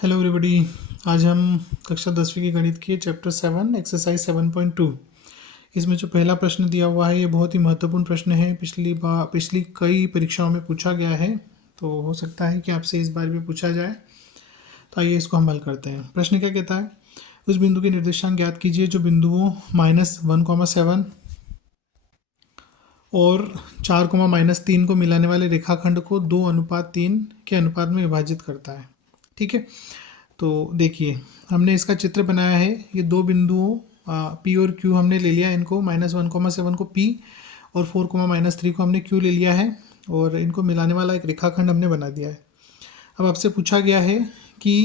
Hello everybody. आज हम कक्षा 10वीं की गणित की चैप्टर 7 एक्सरसाइज 7.2। इसमें जो पहला प्रश्न दिया हुआ है ये बहुत ही महत्वपूर्ण प्रश्न है। पिछली कई परीक्षाओं में पूछा गया है, तो हो सकता है कि आपसे इस बार भी पूछा जाए। तो आइए इसको हम हल करते हैं। प्रश्न क्या कहता है, उस बिंदु के निर्देशांक ज्ञात कीजिए जो बिंदुओं -1,7 और 4, -3 को मिलाने वाले रेखाखंड को 2:3 के अनुपात में विभाजित करता है। ठीक है, तो देखिए हमने इसका चित्र बनाया है। ये दो बिंदुओं P और Q हमने ले लिया, इनको -1,7 को P और 4, -3 को हमने Q ले लिया है, और इनको मिलाने वाला एक रेखाखंड हमने बना दिया है। अब आपसे पूछा गया है कि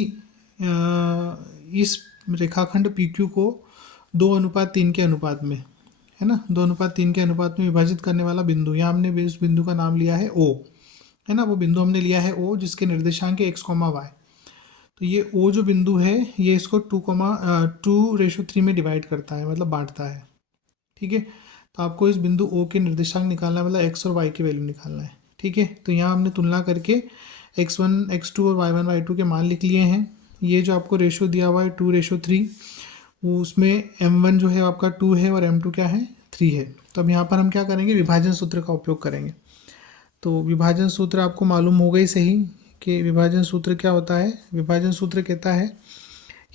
इस रेखाखंड PQ को 2:3 के अनुपात में, है ना, 2:3 के अनुपात में विभाजित करने वाला बिंदु, यहाँ हमने उस बिंदु का नाम लिया है O, है ना। वो बिंदु हमने लिया है O जिसके निर्देशांक है x, y। तो ये O जो बिंदु है ये इसको 2:3 में डिवाइड करता है, मतलब बांटता है। ठीक है, तो आपको इस बिंदु O के निर्देशांक निकालना है, मतलब x और y की वैल्यू निकालना है। ठीक है, तो यहाँ हमने तुलना करके x1, x2 और y1, y2 के मान लिख लिए हैं। ये जो आपको रेशो दिया हुआ है 2:3, वो उसमें m1 जो है आपका 2 है और m2 क्या है, 3 है। तो अब यहाँ पर हम क्या करेंगे, विभाजन सूत्र का उपयोग करेंगे। तो विभाजन सूत्र आपको मालूम होगा ही सही कि विभाजन सूत्र क्या होता है। विभाजन सूत्र कहता है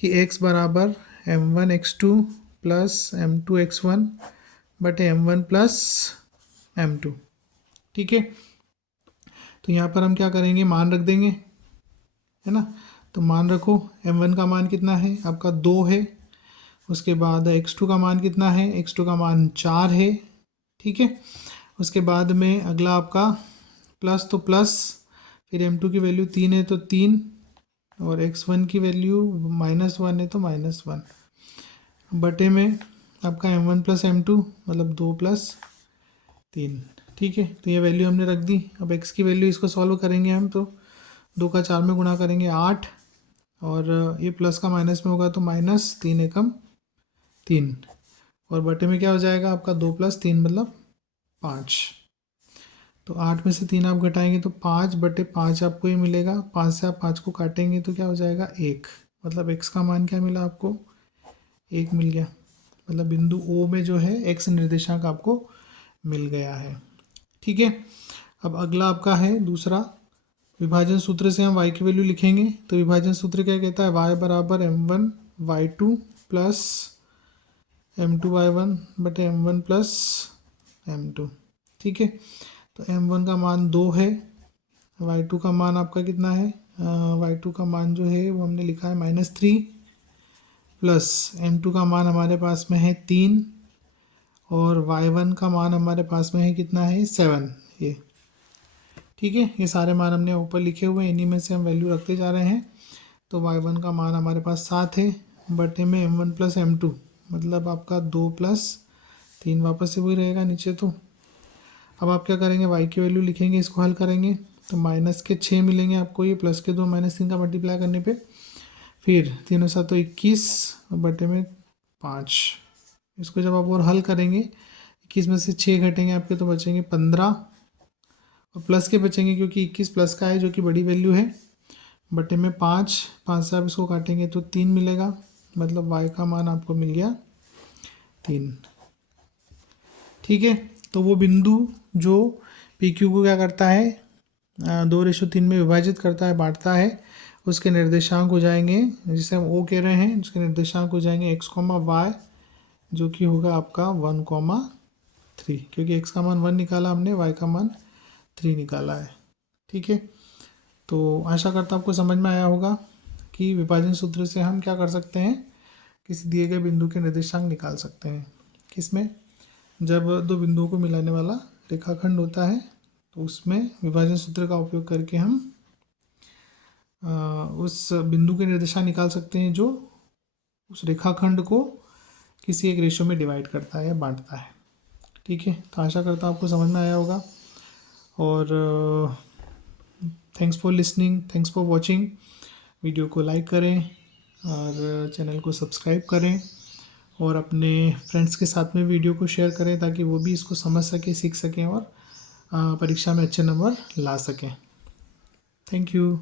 कि x बराबर m1x2 प्लस m2x1 बटे m1 प्लस m2। ठीक है, तो यहाँ पर हम क्या करेंगे, मान रख देंगे, है ना। तो मान रखो m1 का मान कितना है आपका 2 है। उसके बाद x2 का मान कितना है, x2 का मान 4 है। ठीक है, उसके बाद में अगला आपका प्लस, तो प्लस, फिर m2 की वैल्यू 3 है तो 3, और x1 की वैल्यू -1 है तो -1, बटे में आपका m1 प्लस m2 मतलब 2 + 3। ठीक है, तो ये वैल्यू हमने रख दी। अब x की वैल्यू इसको सॉल्व करेंगे हम, तो 2 का 4 में गुणा करेंगे 8, और ये प्लस का माइनस में होगा तो -3 एकम 3, और बटे में क्या हो जाएगा आपका 2 + 3 मतलब 5। तो 8 में से 3 आप घटाएंगे तो 5/5 आपको ये मिलेगा। 5 से आप 5 को काटेंगे तो क्या हो जाएगा 1, मतलब x का मान क्या मिला आपको, 1 मिल गया। मतलब बिंदु O में जो है x निर्देशांक आपको मिल गया है। ठीक है, अब अगला आपका है दूसरा। विभाजन सूत्र से हम y की वैल्यू लिखेंगे। तो विभाजन सूत्र क्या कहता है, y बराबर m1y2 प्लस m2y1 बटे m1 प्लस m2। ठीक है, तो m1 का मान 2 है, y2 का मान आपका कितना है, y2 का मान जो है वो हमने लिखा है -3, प्लस m2 का मान हमारे पास में है 3, और y1 का मान हमारे पास में है कितना है 7 ये। ठीक है, ये सारे मान हमने ऊपर लिखे हुए हैं, इन्हीं में से हम वैल्यू रखते जा रहे हैं। तो y1 का मान हमारे पास 7 है, बटे में m1 प्लस m2 मतलब आपका 2 + 3, वापस से वही रहेगा नीचे। तो अब आप क्या करेंगे, y की वैल्यू लिखेंगे, इसको हल करेंगे तो -6 मिलेंगे आपको, ये प्लस के 2 -3 का मल्टीप्लाई करने पे, फिर 3 × 7 = 21 बटे में 5। इसको जब आप और हल करेंगे, 21 में से 6 घटेंगे आपके तो बचेंगे 15, और प्लस के बचेंगे क्योंकि 21 प्लस का है जो कि बड़ी वैल्यू है, बटे में 5। 5 से आप इसको काटेंगे तो 3 मिलेगा, मतलब y का मान आपको मिल गया 3। ठीक है, तो वो बिंदु जो PQ को क्या करता है, 2:3 में विभाजित करता है, बांटता है, उसके निर्देशांक हो जाएंगे, जिसे हम O कह रहे हैं, उसके निर्देशांक हो जाएंगे x, y, जो कि होगा आपका 1, 3, क्योंकि x का मान 1 निकाला हमने, y का मान 3 निकाला है। ठीक है, तो आशा करता आपको समझ में आया होगा कि विभाजन सूत्र से हम क्या कर सकते हैं, किसी दिए गए बिंदु के निर्देशांक निकाल सकते हैं। किसमें, जब दो बिंदुओं को मिलाने वाला रेखाखंड होता है तो उसमें विभाजन सूत्र का उपयोग करके हम उस बिंदु के निर्देशांक निकाल सकते हैं जो उस रेखाखंड को किसी एक रेशो में डिवाइड करता है या बांटता है। ठीक है, तो आशा करता हूँ आपको समझ में आया होगा, और thanks for listening, thanks for watching. Video को लाइक करें और चैनल को सब्सक्राइब करें, और अपने फ्रेंड्स के साथ में वीडियो को शेयर करें ताकि वो भी इसको समझ सकें, सीख सकें और परीक्षा में अच्छे नंबर ला सकें। Thank you.